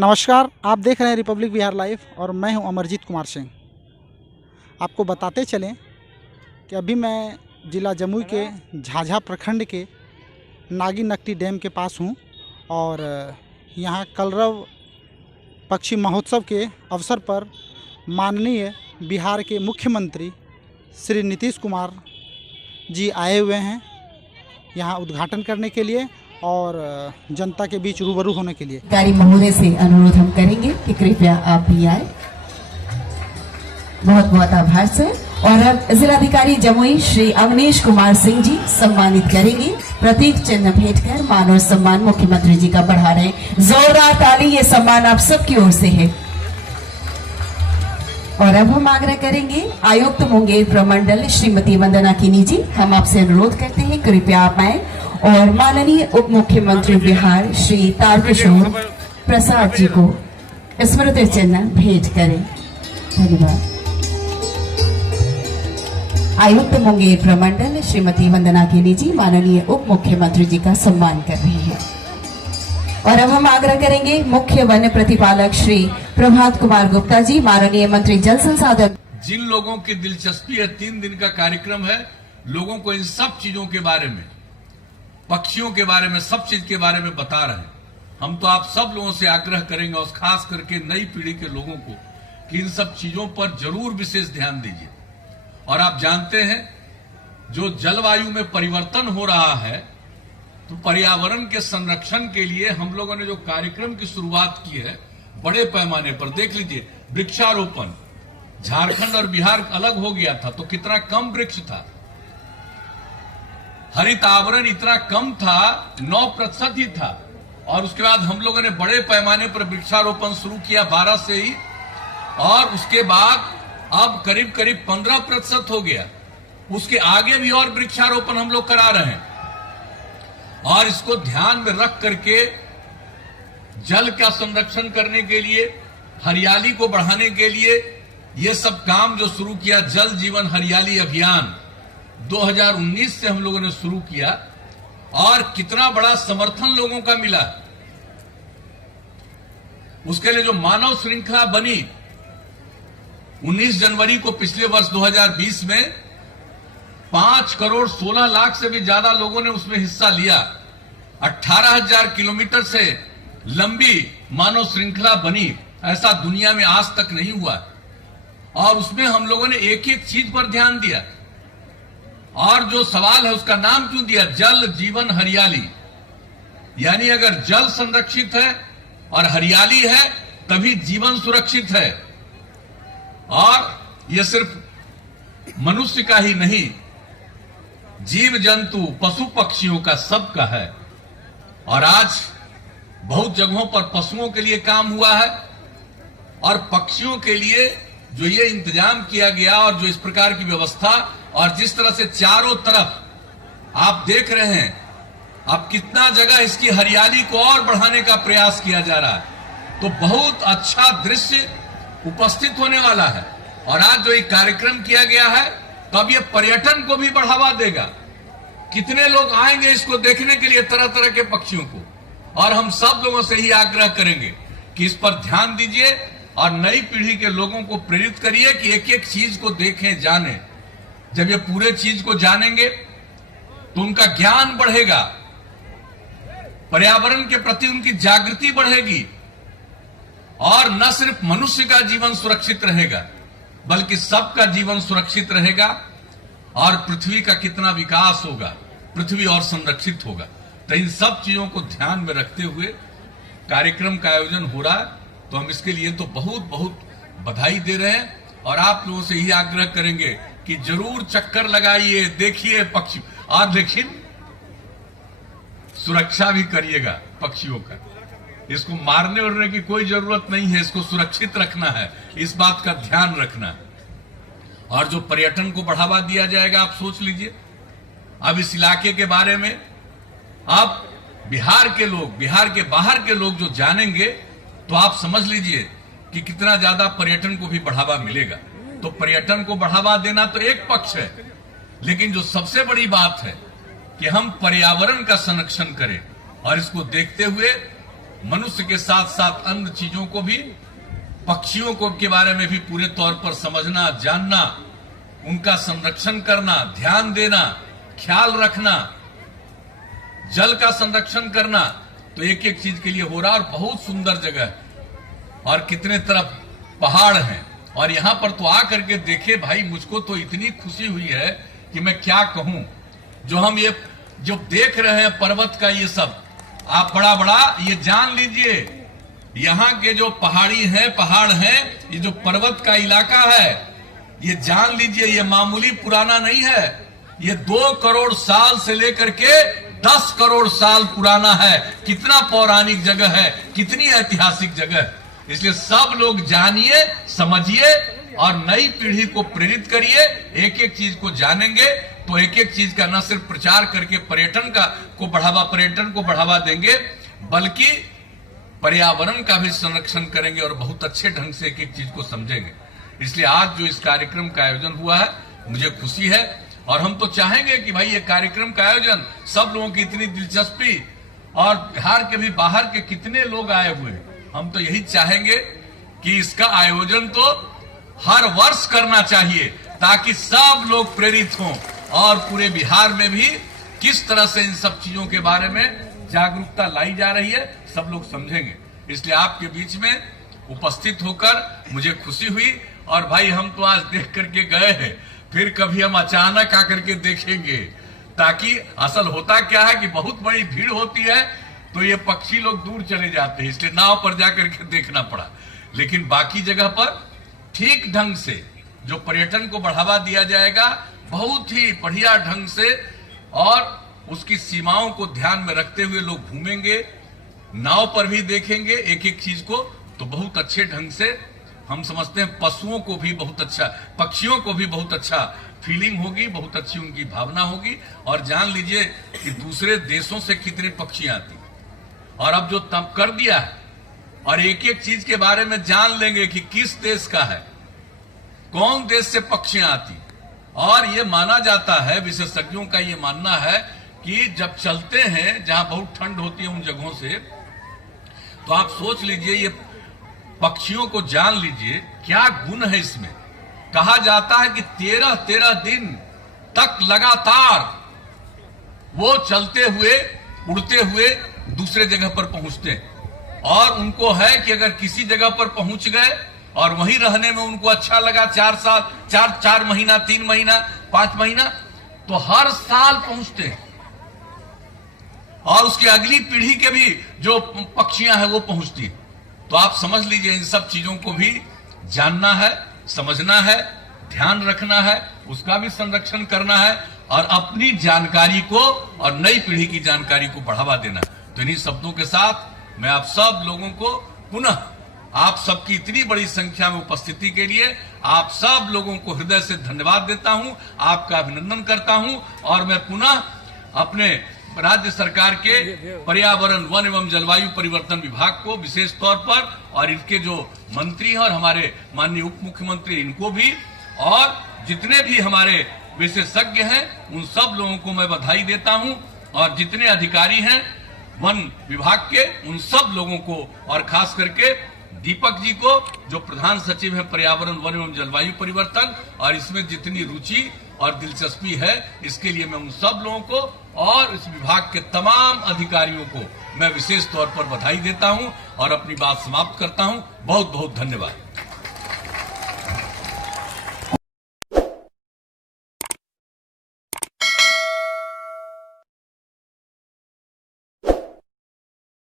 नमस्कार, आप देख रहे हैं रिपब्लिक बिहार लाइव और मैं हूं अमरजीत कुमार सिंह। आपको बताते चलें कि अभी मैं ज़िला जमुई के झाझा प्रखंड के नागी-नकटी डैम के पास हूं और यहां कलरव पक्षी महोत्सव के अवसर पर माननीय बिहार के मुख्यमंत्री श्री नीतीश कुमार जी आए हुए हैं यहां उद्घाटन करने के लिए और जनता के बीच रूबरू होने के लिए। अधिकारी महोदय से अनुरोध हम करेंगे कि कृपया आप भी आए। बहुत बहुत आभार सर। और अब जिलाधिकारी जमुई श्री अवनीश कुमार सिंह जी सम्मानित करेंगे। प्रतीक चिन्ह भेंट कर मान और सम्मान मुख्यमंत्री जी का बढ़ा रहे हैं। जोरदार ताली, ये सम्मान आप सबकी ओर से है। और अब हम आग्रह करेंगे आयुक्त मुंगेर प्रमंडल श्रीमती वंदना किनी जी, हम आपसे अनुरोध करते हैं कृपया आप आए और माननीय उप मुख्यमंत्री बिहार श्री तारकिशोर प्रसाद जी को स्मृति चिन्ह भेंट करें। धन्यवाद। आयुक्त मुंगेर प्रमंडल श्रीमती वंदना किनी जी माननीय उप मुख्यमंत्री जी का सम्मान कर रही है। और अब हम आग्रह करेंगे मुख्य वन्य प्रतिपालक श्री प्रभात कुमार गुप्ता जी, माननीय मंत्री जल संसाधन। जिन लोगों की दिलचस्पी है, 3 दिन का कार्यक्रम है, लोगों को इन सब चीजों के बारे में, पक्षियों के बारे में, सब चीज के बारे में बता रहे हैं। हम तो आप सब लोगों से आग्रह करेंगे और खास करके नई पीढ़ी के लोगों को कि इन सब चीजों पर जरूर विशेष ध्यान दीजिए। और आप जानते हैं जो जलवायु में परिवर्तन हो रहा है, तो पर्यावरण के संरक्षण के लिए हम लोगों ने जो कार्यक्रम की शुरुआत की है बड़े पैमाने पर, देख लीजिए वृक्षारोपण। झारखंड और बिहार अलग हो गया था तो कितना कम वृक्ष था, हरित आवरण इतना कम था, 9% ही था। और उसके बाद हम लोगों ने बड़े पैमाने पर वृक्षारोपण शुरू किया 12 से ही, और उसके बाद अब करीब करीब 15% हो गया। उसके आगे भी और वृक्षारोपण हम लोग करा रहे हैं। और इसको ध्यान में रख करके जल का संरक्षण करने के लिए, हरियाली को बढ़ाने के लिए ये सब काम जो शुरू किया, जल जीवन हरियाली अभियान 2019 से हम लोगों ने शुरू किया और कितना बड़ा समर्थन लोगों का मिला। उसके लिए जो मानव श्रृंखला बनी 19 जनवरी को पिछले वर्ष 2020 में 5 करोड़ 16 लाख से भी ज्यादा लोगों ने उसमें हिस्सा लिया। 18,000 किलोमीटर से लंबी मानव श्रृंखला बनी, ऐसा दुनिया में आज तक नहीं हुआ। और उसमें हम लोगों ने एक एक चीज पर ध्यान दिया। और जो सवाल है उसका नाम क्यों दिया, जल जीवन हरियाली। यानी अगर जल संरक्षित है और हरियाली है तभी जीवन सुरक्षित है। और यह सिर्फ मनुष्य का ही नहीं, जीव जंतु पशु पक्षियों का, सबका है। और आज बहुत जगहों पर पशुओं के लिए काम हुआ है और पक्षियों के लिए जो ये इंतजाम किया गया और जो इस प्रकार की व्यवस्था, और जिस तरह से चारों तरफ आप देख रहे हैं, अब कितना जगह इसकी हरियाली को और बढ़ाने का प्रयास किया जा रहा है, तो बहुत अच्छा दृश्य उपस्थित होने वाला है। और आज जो एक कार्यक्रम किया गया है, तब ये पर्यटन को भी बढ़ावा देगा। कितने लोग आएंगे इसको देखने के लिए, तरह तरह के पक्षियों को। और हम सब लोगों से ही आग्रह करेंगे कि इस पर ध्यान दीजिए और नई पीढ़ी के लोगों को प्रेरित करिए कि एक एक चीज को देखें, जानें। जब ये पूरे चीज को जानेंगे तो उनका ज्ञान बढ़ेगा, पर्यावरण के प्रति उनकी जागृति बढ़ेगी, और न सिर्फ मनुष्य का जीवन सुरक्षित रहेगा बल्कि सबका जीवन सुरक्षित रहेगा। और पृथ्वी का कितना विकास होगा, पृथ्वी और संरक्षित होगा। तो इन सब चीजों को ध्यान में रखते हुए कार्यक्रम का आयोजन हो रहा है, तो हम इसके लिए तो बहुत बहुत बधाई दे रहे हैं। और आप लोगों से यही आग्रह करेंगे कि जरूर चक्कर लगाइए, देखिए पक्षी, और लेकिन सुरक्षा भी करिएगा पक्षियों का। इसको मारने उड़ने की कोई जरूरत नहीं है, इसको सुरक्षित रखना है, इस बात का ध्यान रखना है। और जो पर्यटन को बढ़ावा दिया जाएगा, आप सोच लीजिए, अब इस इलाके के बारे में अब बिहार के लोग, बिहार के बाहर के लोग जो जानेंगे, तो आप समझ लीजिए कि कितना ज्यादा पर्यटन को भी बढ़ावा मिलेगा। तो पर्यटन को बढ़ावा देना तो एक पक्ष है, लेकिन जो सबसे बड़ी बात है कि हम पर्यावरण का संरक्षण करें। और इसको देखते हुए मनुष्य के साथ साथ अन्य चीजों को भी, पक्षियों को के बारे में भी पूरे तौर पर समझना, जानना, उनका संरक्षण करना, ध्यान देना, ख्याल रखना, जल का संरक्षण करना, तो एक एक चीज के लिए हो रहा है। और बहुत सुंदर जगह है और कितने तरफ पहाड़ हैं, और यहां पर तो आकर के देखे भाई, मुझको तो इतनी खुशी हुई है कि मैं क्या कहूं। जो हम ये जो देख रहे हैं पर्वत का, ये सब आप बड़ा बड़ा ये जान लीजिए, यहाँ के जो पहाड़ हैं, ये जो पर्वत का इलाका है, ये जान लीजिए ये मामूली पुराना नहीं है। ये 2 करोड़ साल से लेकर के 10 करोड़ साल पुराना है। कितना पौराणिक जगह है, कितनी ऐतिहासिक जगह है। इसलिए सब लोग जानिए, समझिए और नई पीढ़ी को प्रेरित करिए। एक एक चीज को जानेंगे तो एक एक चीज का न सिर्फ प्रचार करके पर्यटन को बढ़ावा देंगे, बल्कि पर्यावरण का भी संरक्षण करेंगे और बहुत अच्छे ढंग से एक एक चीज को समझेंगे। इसलिए आज जो इस कार्यक्रम का आयोजन हुआ है, मुझे खुशी है। और हम तो चाहेंगे कि भाई ये कार्यक्रम का आयोजन, सब लोगों की इतनी दिलचस्पी, और बिहार के भी बाहर के कितने लोग आए हुए, हम तो यही चाहेंगे कि इसका आयोजन तो हर वर्ष करना चाहिए, ताकि सब लोग प्रेरित हों और पूरे बिहार में भी किस तरह से इन सब चीजों के बारे में जागरूकता लाई जा रही है, सब लोग समझेंगे। इसलिए आपके बीच में उपस्थित होकर मुझे खुशी हुई। और भाई हम तो आज देख करके गए हैं, फिर कभी हम अचानक आकर के देखेंगे, ताकि असल होता क्या है कि बहुत बड़ी भीड़ होती है तो ये पक्षी लोग दूर चले जाते हैं, इसलिए नाव पर जाकर के देखना पड़ा। लेकिन बाकी जगह पर ठीक ढंग से जो पर्यटन को बढ़ावा दिया जाएगा, बहुत ही बढ़िया ढंग से और उसकी सीमाओं को ध्यान में रखते हुए लोग घूमेंगे, नाव पर भी देखेंगे एक एक चीज को, तो बहुत अच्छे ढंग से हम समझते हैं पशुओं को भी बहुत अच्छा, पक्षियों को भी बहुत अच्छा फीलिंग होगी, बहुत अच्छी उनकी भावना होगी। और जान लीजिए कि दूसरे देशों से कितने पक्षियां आती, और अब जो तब कर दिया है, और एक एक चीज के बारे में जान लेंगे कि किस देश का है, कौन देश से पक्षियां आती। और ये माना जाता है, विशेषज्ञों का ये मानना है कि जब चलते हैं जहां बहुत ठंड होती है उन जगहों से, तो आप सोच लीजिए ये पक्षियों को जान लीजिए क्या गुण है इसमें। कहा जाता है कि 13 दिन तक लगातार वो चलते हुए, उड़ते हुए दूसरे जगह पर पहुंचते हैं। और उनको है कि अगर किसी जगह पर पहुंच गए और वहीं रहने में उनको अच्छा लगा, 4 महीना, 3 महीना, 5 महीना, तो हर साल पहुंचते हैं। और उसकी अगली पीढ़ी के भी जो पक्षियां हैं वो पहुंचती है। तो आप समझ लीजिए इन सब चीजों को भी जानना है, समझना है, ध्यान रखना है, उसका भी संरक्षण करना है, और अपनी जानकारी को और नई पीढ़ी की जानकारी को बढ़ावा देना। तो इन्हीं शब्दों के साथ मैं आप सब लोगों को पुनः, आप सबकी इतनी बड़ी संख्या में उपस्थिति के लिए आप सब लोगों को हृदय से धन्यवाद देता हूं, आपका अभिनंदन करता हूं। और मैं पुनः अपने राज्य सरकार के पर्यावरण, वन एवं जलवायु परिवर्तन विभाग को विशेष तौर पर, और इनके जो मंत्री हैं और हमारे माननीय उप मुख्यमंत्री, इनको भी, और जितने भी हमारे विशेषज्ञ हैं उन सब लोगों को मैं बधाई देता हूं। और जितने अधिकारी हैं वन विभाग के, उन सब लोगों को, और खास करके दीपक जी को जो प्रधान सचिव है पर्यावरण, वन एवं जलवायु परिवर्तन, और इसमें जितनी रुचि और दिलचस्पी है, इसके लिए मैं उन सब लोगों को और इस विभाग के तमाम अधिकारियों को मैं विशेष तौर पर बधाई देता हूं और अपनी बात समाप्त करता हूं। बहुत बहुत धन्यवाद।